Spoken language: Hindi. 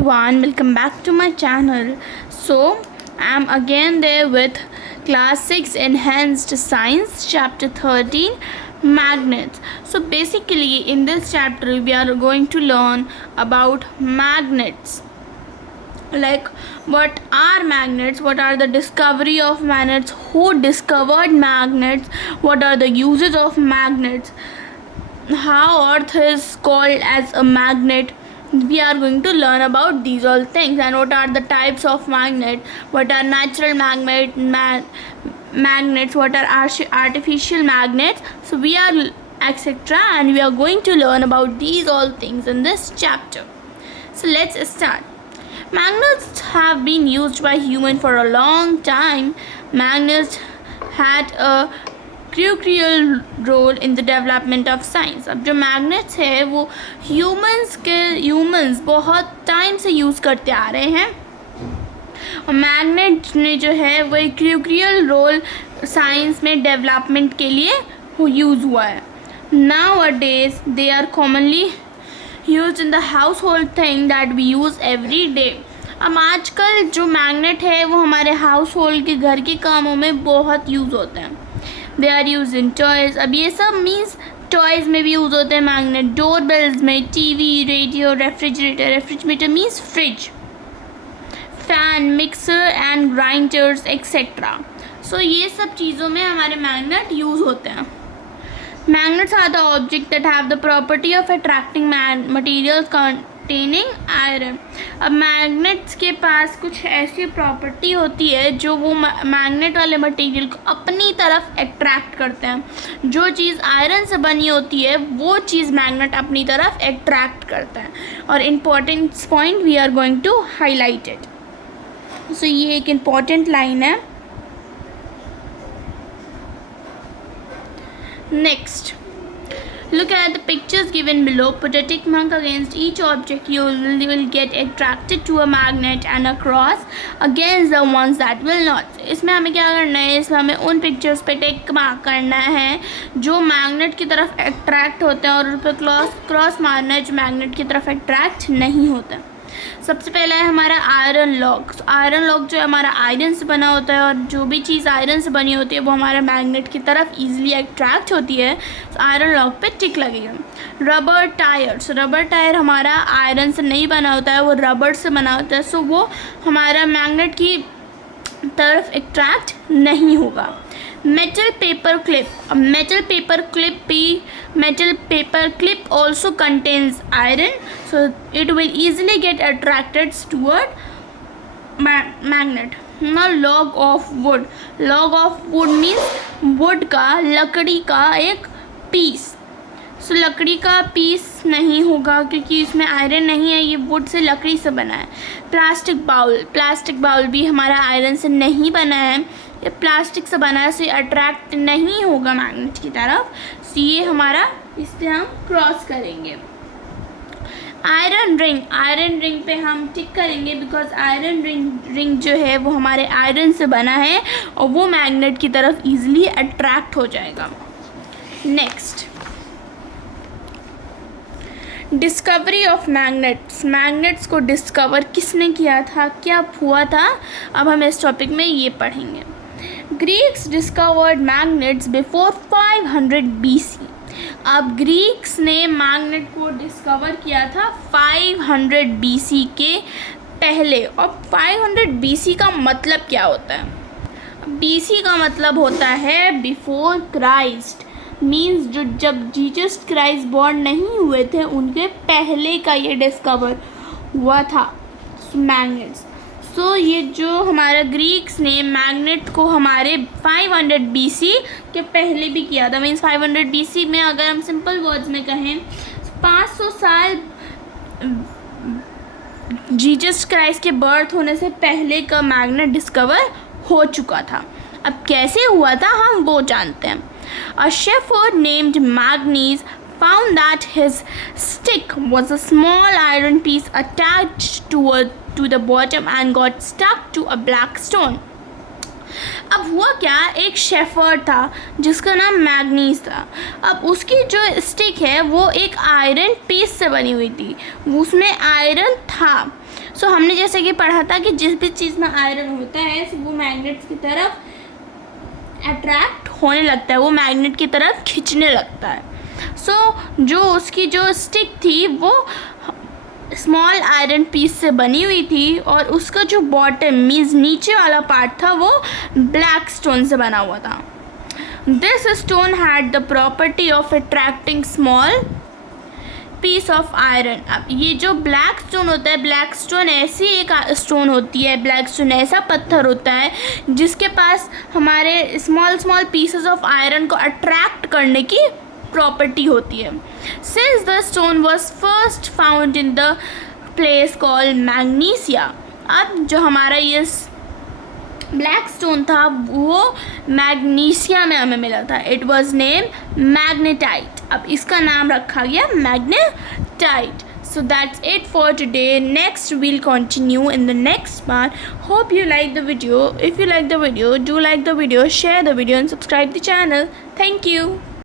everyone, welcome back to my channel. So I'm again there with class 6 enhanced science chapter 13 magnets. So basically in this chapter we are going to learn about magnets, like what are magnets, what are the discovery of magnets, who discovered magnets, what are the uses of magnets, how earth is called as a magnet. We are going to learn about these all things, and what are the types of magnet, what are natural magnets, what are artificial magnets. So we are etc, and we are going to learn about these all things in this chapter. So let's start. Magnets have been used by humans for a long time. Magnets had a crucial role in the development of science. अब जो मैग्नेट्स है वो ह्यूमंस बहुत टाइम से यूज़ करते आ रहे हैं, और मैग्नेट ने जो है वो एक क्रूशियल रोल साइंस में डेवलपमेंट के लिए यूज़ हुआ है. Nowadays they are commonly used in the household thing that we use every day. अब आजकल जो मैग्नेट है वो हमारे हाउस होल्ड के घर के कामों में बहुत यूज़ होते हैं. They are use in toys. अब ये सब मीन्स टॉयज़ में भी यूज़ होते हैं मैग्नेट, डोर बेल्स में, TV, radio, refrigerator means fridge, fan, mixer and grinders etcetera. So ये सब चीज़ों में हमारे मैग्नेट यूज़ होते हैं. Magnets are the objects that have the property of attracting materials containing iron. अब मैग्नेट्स के पास कुछ ऐसी प्रॉपर्टी होती है जो वो मैग्नेट वाले मटेरियल को अपनी तरफ अट्रैक्ट करते हैं. जो चीज़ आयरन से बनी होती है वो चीज़ मैग्नेट अपनी तरफ अट्रैक्ट करता है. और important point we are going to highlight it. So ये एक इम्पॉर्टेंट लाइन है. Next, look at the pictures given below. Put a tick mark against each object you will get attracted to a magnet and a cross against the ones that will not. इसमें हमें क्या करना है, इसमें हमें उन पिक्चर्स पे टिक मार्क करना है जो मैग्नेट की तरफ अट्रैक्ट होते हैं, और उन पर क्रॉस मारना है जो मैग्नेट की तरफ अट्रैक्ट नहीं होता. सबसे पहला है हमारा आयरन लॉक. आयरन लॉक जो है हमारा आयरन से बना होता है, और जो भी चीज़ आयरन से बनी होती है वो हमारे मैग्नेट की तरफ इजीली अट्रैक्ट होती है. तो आयरन लॉक पे टिक लगेगा. Rubber tyres. रबर टायर हमारा आयरन से नहीं बना होता है, वो रबर से बना होता है, सो वो हमारा मैग्नेट की तरफ अट्रैक्ट नहीं होगा. Metal paper clip. Metal paper clip also contains iron, so it will easily get attracted toward magnet. Now log of wood. Log of wood means wood का, लकड़ी का एक पीस. सो लकड़ी का पीस नहीं होगा क्योंकि इसमें आयरन नहीं है, ये वुड से, लकड़ी से बना है. प्लास्टिक बाउल भी हमारा आयरन से नहीं बना है, ये प्लास्टिक से बना है, सो ये अट्रैक्ट नहीं होगा मैग्नेट की तरफ. सो ये हमारा, इस पर हम क्रॉस करेंगे. आयरन रिंग पे हम टिक करेंगे बिकॉज आयरन रिंग जो है वो हमारे आयरन से बना है और वो मैग्नेट की तरफ ईजिली अट्रैक्ट हो जाएगा. Next, discovery of magnets. Magnets को डिस्कवर किसने किया था, क्या हुआ था, अब हम इस टॉपिक में ये पढ़ेंगे. Greeks discovered magnets before 500 BC. अब ग्रीक्स ने मैग्नेट को डिस्कवर किया था 500 BC के पहले. और 500 BC का मतलब क्या होता है? BC का मतलब होता है बिफोर क्राइस्ट, मीन्स जो जब जीसस क्राइस्ट बॉर्न नहीं हुए थे उनके पहले का ये डिस्कवर हुआ था मैग्नेट्स. सो ये जो हमारा ग्रीक्स ने मैग्नेट को हमारे 500 BC के पहले भी किया था. मीन्स 500 BC में अगर हम सिंपल वर्ड्स में कहें 500 साल जीसस क्राइस्ट के बर्थ होने से पहले का मैग्नेट डिस्कवर हो चुका था. अब कैसे हुआ था हम वो जानते हैं. A shepherd named Magnes found that his stick was a small iron piece attached to the bottom and got stuck to a black stone. अब हुआ क्या, एक शेफर्ड था जिसका नाम मैग्नीज था. अब उसकी जो स्टिक है वो एक आयरन पीस से बनी हुई थी, उसमें आयरन था. सो हमने जैसे कि पढ़ा था कि जिस भी चीज़ में आयरन होता है वो मैग्नेट्स की तरफ अट्रैक्ट होने लगता है, वो मैग्नेट की तरफ खींचने लगता है। सो जो उसकी जो स्टिक थी वो स्मॉल आयरन पीस से बनी हुई थी और उसका जो बॉटम मीन्स नीचे वाला पार्ट था वो ब्लैक स्टोन से बना हुआ था। This stone had the property of attracting small piece of iron. अब ये जो ब्लैक स्टोन होता है, ब्लैक स्टोन ऐसी एक स्टोन होती है, ब्लैक स्टोन ऐसा पत्थर होता है जिसके पास हमारे स्मॉल पीसेस ऑफ आयरन को अट्रैक्ट करने की प्रॉपर्टी होती है। Since the stone was first found in the place called magnesia, अब जो हमारा ये ब्लैक स्टोन था वो मैग्नीशिया में हमें मिला था। इट वॉज नेम मैग्नेटाइट, अब इसका नाम रखा गया magnetite. So that's it for today. Next we'll continue in the next part. Hope you like the video. If you like the video, do like the video, share the video and subscribe the channel. Thank you.